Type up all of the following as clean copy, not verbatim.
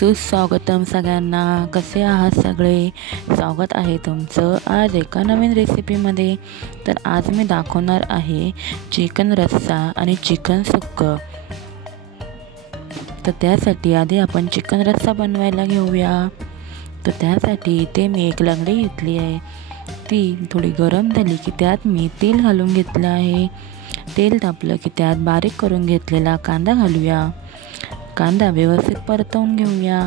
सुस्वागतम सगळ्यांना. कसे आहात सगळे? स्वागत आहे तुमचं आज एका नवीन रेसिपीमध्ये. तर आज मी दाखवणार आहे चिकन रस्सा आणि चिकन सुक्कं. तर त्यासाठी आधी आपण चिकन रस्सा बनवायला घेऊया. तर त्यासाठी इथे मी एक लंगडी घेतली आहे. ती थोडी गरम झाली की त्यात मी तेल घालून घेतलं आहे. तेल तापलं की त्यात बारीक करून घेतलेला कांदा घालूया. कांदा व्यवस्थित परतवून घेऊया.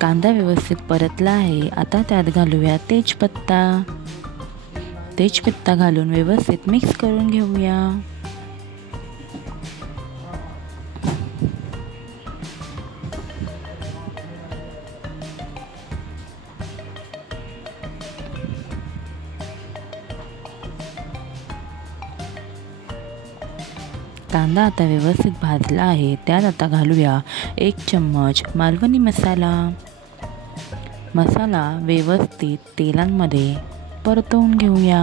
कांदा व्यवस्थित परतला आहे. आता त्यात घालूया तेजपत्ता घालून व्यवस्थित मिक्स करून घेऊया. कांदा आता व्यवस्थित भाजला आहे. त्यात आता घालूया 1 चम्मच मालवणी मसाला व्यवस्थित तेलांमध्ये परतवून घेऊया.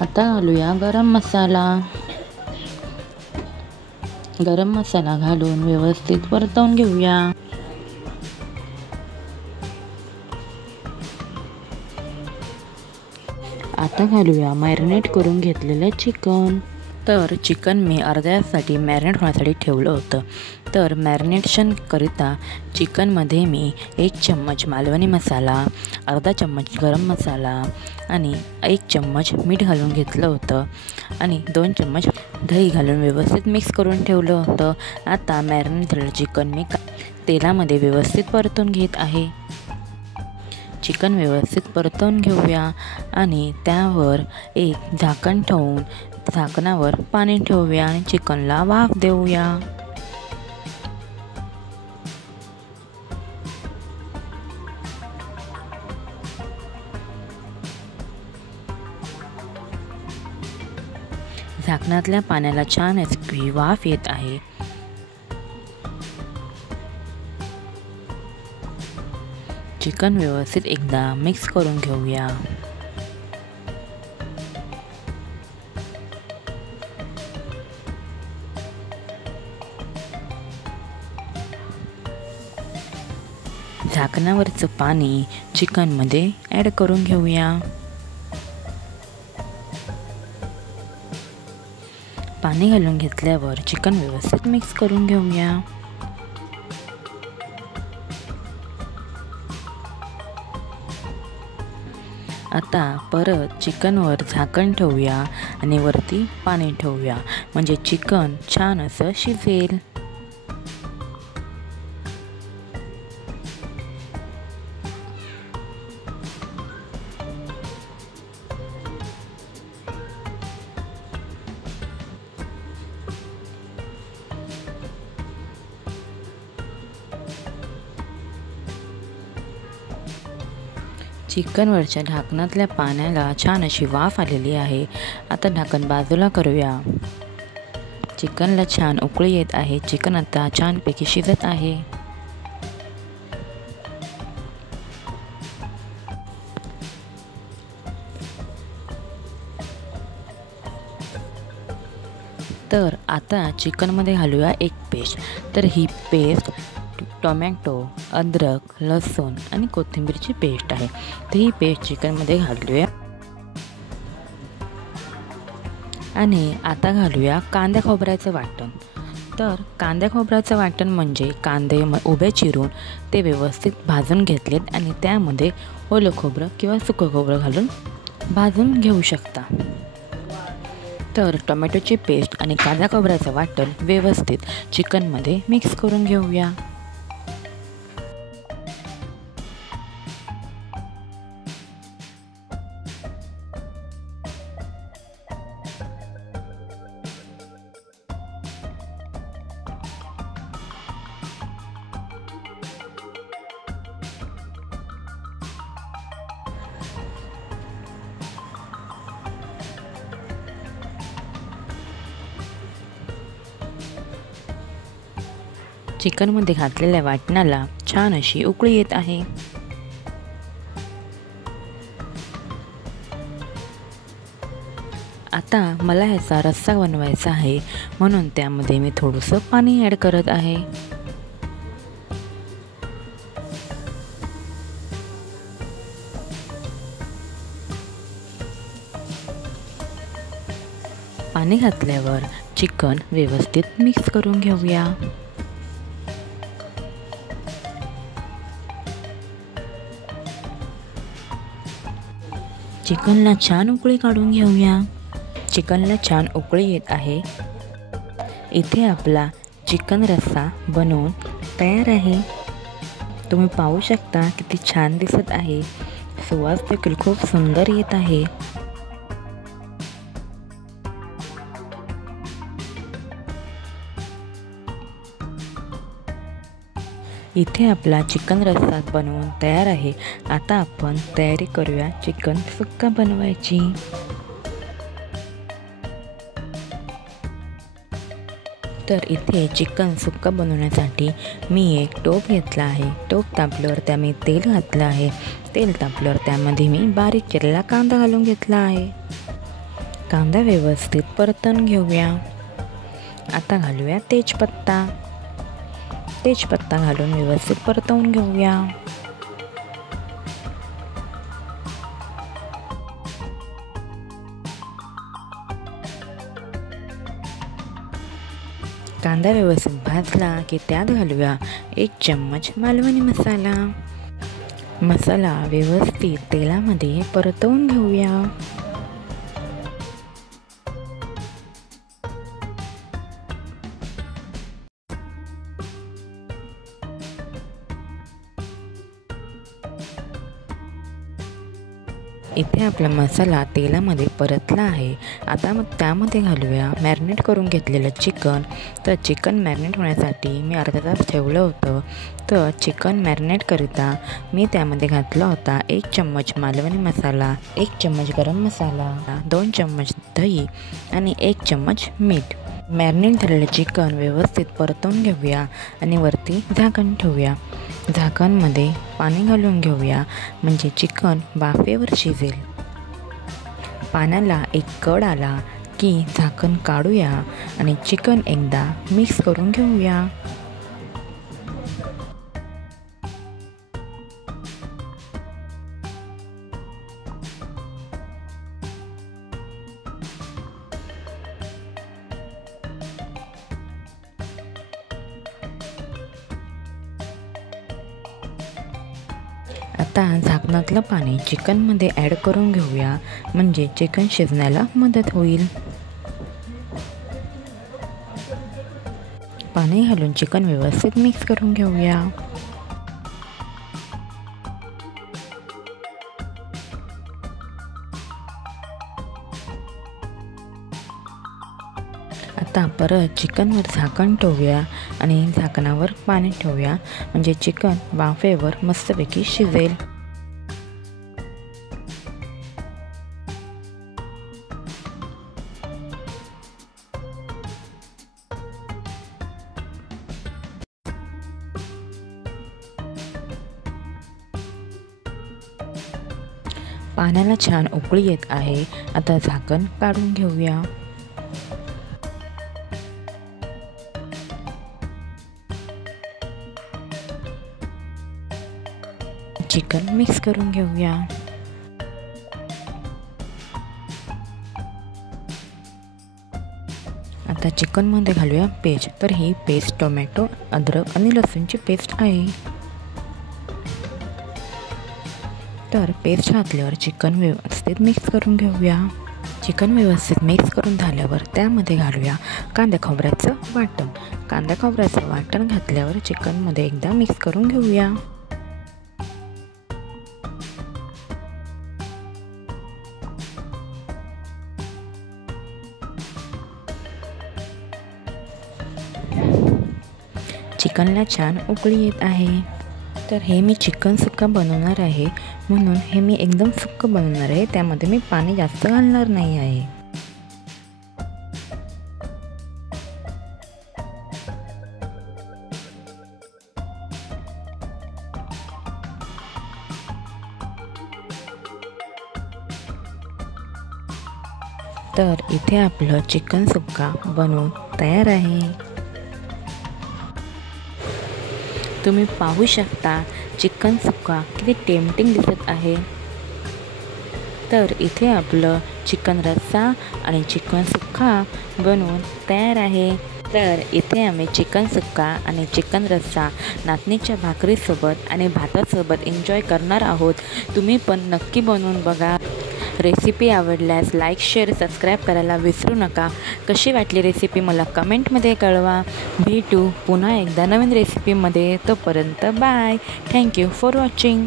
आता घालूया गरम मसाला घालून व्यवस्थित परतवून घेऊया. आता घालूया मॅरिनेट करून घेतलेलं चिकन. तर चिकन मी अर्ध्यासाठी मॅरिनेट होण्यासाठी ठेवलं होतं. तर मॅरिनेशन करिता चिकनमध्ये मी 1 चम्मच मालवणी मसाला, अर्धा चम्मच गरम मसाला आणि 1 चम्मच मीठ घालून घेतलं होतं आणि 2 चम्मच दही घालून व्यवस्थित मिक्स करून ठेवलं होतं. आता मॅरिनेट झालेलं चिकन मी तेलामध्ये व्यवस्थित परतून घेत आहे. चिकन व्यवस्थित परतवून घेऊया आणि त्यावर एक झाकण ठेवून झाकणावर पाणी ठेवूया आणि चिकनला वाफ देऊया. झाकणातल्या पाण्याला छान अशी वाफ येत आहे. चिकन व्यवस्थित एकदा मिक्स करून घेऊया. झाकणावरचं पाणी चिकनमध्ये ॲड करून घेऊया. पाणी घालून घेतल्यावर चिकन व्यवस्थित मिक्स करून घेऊया. आता परत चिकनवर झाकण ठेवूया आणि वरती पाणी ठेवूया म्हणजे चिकन छान असं शिजेल. चिकनवरच्या ढाकणातल्या पाण्याला छान अशी वाफ आलेली आहे. आता ढाकण बाजूला करूया. चिकनला छान उकळी येत आहे. चिकन आता छानपैकी शिजत आहे. तर आता चिकनमध्ये घालूया एक पेस्ट. तर ही पेस्ट टोमॅटो, अद्रक, लसूण आणि कोथिंबीरची पेस्ट आहे. तर ही पेस्ट चिकनमध्ये घालूया आणि आता घालूया कांदा खोबऱ्याचं वाटण. तर कांदा खोबऱ्याचं वाटण म्हणजे कांदे उभे चिरून ते व्यवस्थित भाजून घेतलेत आणि त्यामध्ये ओलं खोबरं किंवा सुकं खोबरं घालून भाजून घेऊ शकता. तर टोमॅटोची पेस्ट आणि कांदा खोबऱ्याचं वाटण व्यवस्थित चिकनमध्ये मिक्स करून घेऊया. चिकनमध्ये घातलेल्या वाटणाला छान अशी उकळी येत आहे। आता मला ह्याचा रस्सा बनवायचा आहे, म्हणून त्यामध्ये मी थोडंसं पाणी ॲड करत आहे। पाणी घातल्यावर चिकन व्यवस्थित मिक्स करून घेऊया। चिकनला छान उकळी काढून घेऊया। चिकनला छान उकळी येत आहे। इथे आपला चिकन रस्सा बनवून तयार आहे। तुम्ही पाहू शकता किती छान दिसत आहे। सुवास देखील खूप सुंदर येत आहे। इथे आपला चिकन रस्सा बनवून तयार आहे। आता आपण तयारी करूया चिकन सुक्का बनवायची। तर इथे चिकन सुक्का बनवण्यासाठी मी एक टोप घेतला आहे। टोप तापल्यावर त्या मी तेल घातलं आहे। तेल तापल्यावर त्यामध्ये मी बारीक चिरलेला कांदा घालून घेतला आहे। कांदा व्यवस्थित परतून घेऊया। आता घालूया तेजपत्ता। तेजपत्ता घालून व्यवस्थित परतवून घेऊया। कांदा व्यवस्थित भाजला की त्यात घालूया 1 चम्मच मालवणी मसाला। मसाला व्यवस्थित तेलामध्ये परतवून घेऊया। इथे आपला मसाला तेलामध्ये परतला आहे। आता मग त्यामध्ये घालूया मॅरिनेट करून घेतलेलं चिकन। तर चिकन मॅरिनेट होण्यासाठी मी अर्धा तास ठेवलं होतं। तर चिकन मॅरिनेट करिता मी त्यामध्ये घातला होता 1 चम्मच मालवणी मसाला, 1 चम्मच गरम मसाला, 2 चम्मच दही आणि 1 चम्मच मीठ। मॅरिनेट झालेलं चिकन व्यवस्थित परतवून घेऊया आणि वरती झाकण ठेवूया। झाकणमध्ये पाणी घालून घेऊया, म्हणजे चिकन वाफेवर शिजेल। पाण्याला एक कड आला की झाकण काढूया आणि चिकन एकदा मिक्स करून घेऊया। आता झाकणातलं पाणी चिकनमध्ये ॲड करून घेऊया, म्हणजे चिकन शिजण्याला मदत होईल। पाणी घालून चिकन व्यवस्थित मिक्स करून घेऊया। आता परत चिकनवर झाकण ठेवूया आणि झाकणावर पाणी ठेवूया, म्हणजे चिकन वाफेवर मस्तपैकी शिजेल। पाण्याला छान उकळी येत आहे। आता झाकण काढून घेऊया। चिकन मिक्स करून घेऊया। आता चिकनमध्ये घालूया पेस्ट। तर ही पेस्ट टोमॅटो, अद्रक आणि लसूणची पेस्ट आहे। तर पेस्ट घातल्यावर चिकन व्यवस्थित मिक्स करून घेऊया। चिकन व्यवस्थित मिक्स करून झाल्यावर त्यामध्ये घालूया कांदा खोबऱ्याचं वाटण। कांदा खोबऱ्याचं वाटण घातल्यावर चिकनमध्ये एकदा मिक्स करून घेऊया। चिकनला छान उकळी येत आहे। तर हे मी चिकन सुक्का बनवणार आहे, म्हणून हे मी एकदम सुक्कं बनवणार आहे। त्यामध्ये मी पाणी जास्त घालणार नाही आहे। तर इथे आपलं चिकन सुक्का बनवून तयार आहे। तुम्ही पाहू शकता चिकन सुक्का किती टेम्पटिंग दिसत आहे। तर इथे आपलं चिकन रस्सा आणि चिकन सुक्का बनवून तयार आहे। तर इथे आम्ही चिकन सुक्का आणि चिकन रस्सा नाचणीच्या भाकरीसोबत आणि भातासोबत एन्जॉय करणार आहोत। तुम्ही पण नक्की बनवून बघा। रेसिपी आवडल्यास लाईक शेअर सबस्क्राईब करायला विसरू नका। कशी वाटली रेसिपी मला कमेंटमध्ये कळवा। भेटू पुन्हा एकदा नवीन रेसिपीमध्ये। तोपर्यंत बाय। Thank you for watching.